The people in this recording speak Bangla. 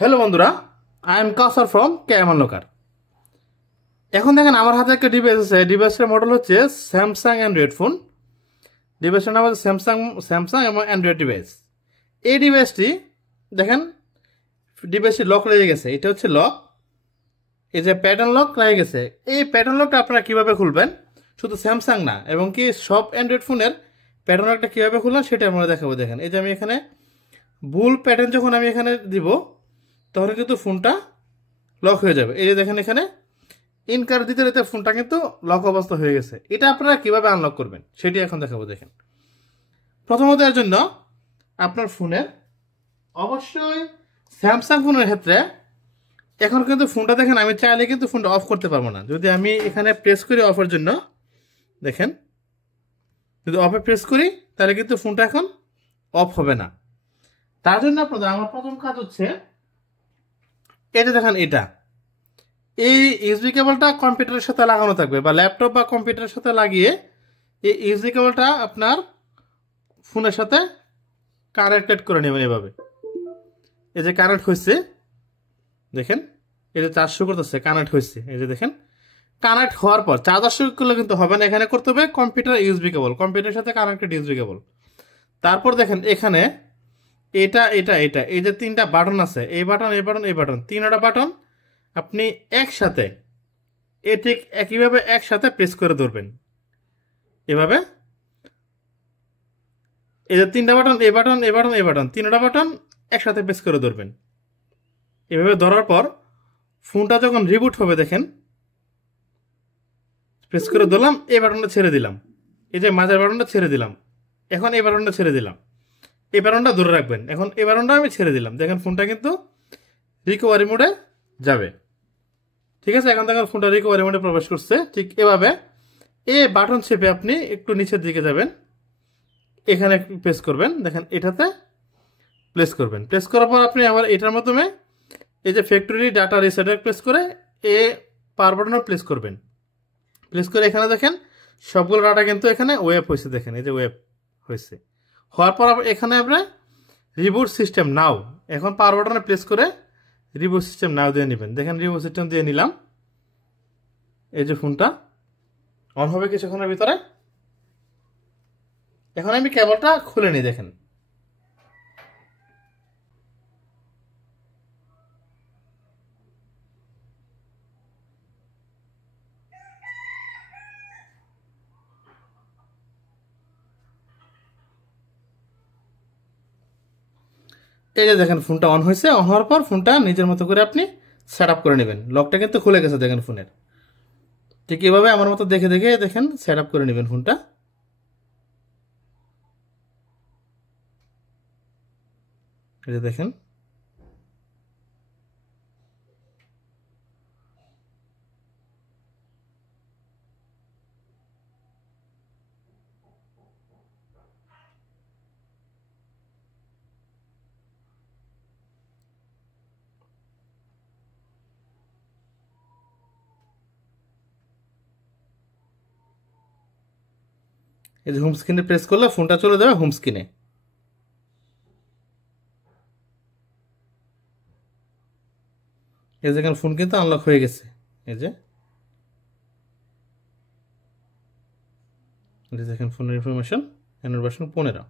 হ্যালো বন্ধুরা, I am Kasar from KM unlocker. এখন দেখেন আমার হাতে একটা ডিভাইস আছে। ডিভাইসের মডেল হচ্ছে স্যামসাং অ্যান্ড্রয়েড ফোন। ডিভাইসের নাম হচ্ছে স্যামসাং এবং অ্যান্ড্রয়েড ডিভাইস। এই ডিভাইসটি দেখেন, ডিভাইসটি লক লেগে গেছে। এটা হচ্ছে লক, এই যে প্যাটার্ন লক লেগে গেছে। এই প্যাটার্ন লকটা আপনারা কীভাবে খুলবেন, শুধু স্যামসাং না এবং কি সব অ্যান্ড্রয়েড ফোনের প্যাটার্ন লকটা কীভাবে খুলবেন সেটা আমরা দেখাবো। দেখেন, এই যে আমি এখানে ভুল প্যাটার্ন যখন আমি এখানে দিব তখন কিন্তু ফোনটা লক হয়ে যাবে। এই যে দেখেন, এখানে ইনকার দিতে দিতে ফোনটা কিন্তু লক অবস্থা হয়ে গেছে। এটা আপনারা কিভাবে আনলক করবেন সেটি এখন দেখাবো। দেখেন, প্রথমত এর জন্য আপনার ফোনের অবশ্যই স্যামসাং ফোনের ক্ষেত্রে এখন কিন্তু ফোনটা দেখেন, আমি চাইলে কিন্তু ফোনটা অফ করতে পারবো না। যদি আমি এখানে প্রেস করি অফের জন্য, দেখেন যদি অফে প্রেস করি তাহলে কিন্তু ফোনটা এখন অফ হবে না। তার জন্য আপনাদের আমার প্রথম কাজ হচ্ছে, এটা দেখেন, এই ইউএসবি কেবলটা কম্পিউটারের সাথে লাগানো থাকবে বা ল্যাপটপ বা কম্পিউটারের সাথে লাগিয়ে এই ইউএসবি কেবলটা আপনার ফোনের সাথে কানেক্টেড করে নেবেন। এভাবে এই যে কানেক্ট হয়েছে, দেখেন এই যে চার্জ শুরু করতেছে, কানেক্ট হয়েছে। এই যে দেখেন, কানেক্ট হওয়ার পর চার্জার শুরু করলে কিন্তু হবে না, এখানে করতে হবে কম্পিউটার ইউএসবি কেবল, কম্পিউটারের সাথে কানেক্টেড ইউএসবি কেবল। তারপর দেখেন এখানে এটা এটা এটা এই যে তিনটা বাটন আছে, এই বাটন এই বাটন এই বাটন, তিনটা বাটন আপনি একসাথে ঠিক একইভাবে একসাথে প্রেস করে ধরবেন। এভাবে এই যে তিনটা বাটন, এই বাটন এই বাটন এই বাটন, তিনটা বাটন একসাথে প্রেস করে ধরবেন। এভাবে ধরার পর ফোনটা যখন রিবুট হবে, দেখেন প্রেস করে ধরলাম, এই বাটনটা ছেড়ে দিলাম, এই যে মাঝের বাটনটা ছেড়ে দিলাম, এখন এই বাটনটা ছেড়ে দিলাম, এই বাটনটা ধরে রাখবেন। এখন এই বাটনটা আমি ছেড়ে দিলাম, দেখেন ফোনটা কিন্তু রিকভারি মোডে যাবে। ঠিক আছে, এখন দেখেন ফোনটা রিকভারি মোডে প্রবেশ করছে। ঠিক এভাবে এই বাটন চেপে আপনি একটু নিচের দিকে যাবেন, এখানে প্রেস করবেন, দেখেন এটাতে প্লেস করবেন। প্রেস করার পর আপনি আবার এটার মাধ্যমে এই যে ফ্যাক্টরি ডাটা রিসেটার প্রেস করে পাওয়ার বাটনে প্লেস করবেন। প্লেস করে এখানে দেখেন সবগুলো ডাটা কিন্তু এখানে ওয়েব হয়েছে। দেখেন এই যে ওয়েব হয়েছে। হওয়ার পর এখানে আমরা রিবুট সিস্টেম নাও, এখন পাওয়ার বাটনে প্লেস করে রিবুট সিস্টেম নাও দিয়ে নেবেন। দেখেন রিবুট সিস্টেম দিয়ে নিলাম, এই যে ফোনটা অন হবে কিছুক্ষণের ভিতরে। এখন আমি কেবলটা খুলে নিই, দেখেন এই যে দেখেন ফোনটা অন হয়েছে। অন হওয়ার পর ফোনটা নিজের মতো করে আপনি সেট আপ করে নেবেন। লকটা কিন্তু খুলে গেছে দেখেন ফোনের। ঠিক এভাবে আমার মতো দেখে দেখে দেখেন সেট আপ করে নেবেন ফোনটা। এই যে দেখেন, এই যে হোম স্ক্রিনে প্রেস করলে ফোনটা চলে যাবে হোম স্ক্রিনে। এই যে দেখেন ফোন কিন্তু আনলক হয়ে গেছে। এই যে দেখেন ফোনের ইনফরমেশন, অ্যান্ড্রয়েড ভার্সন 15।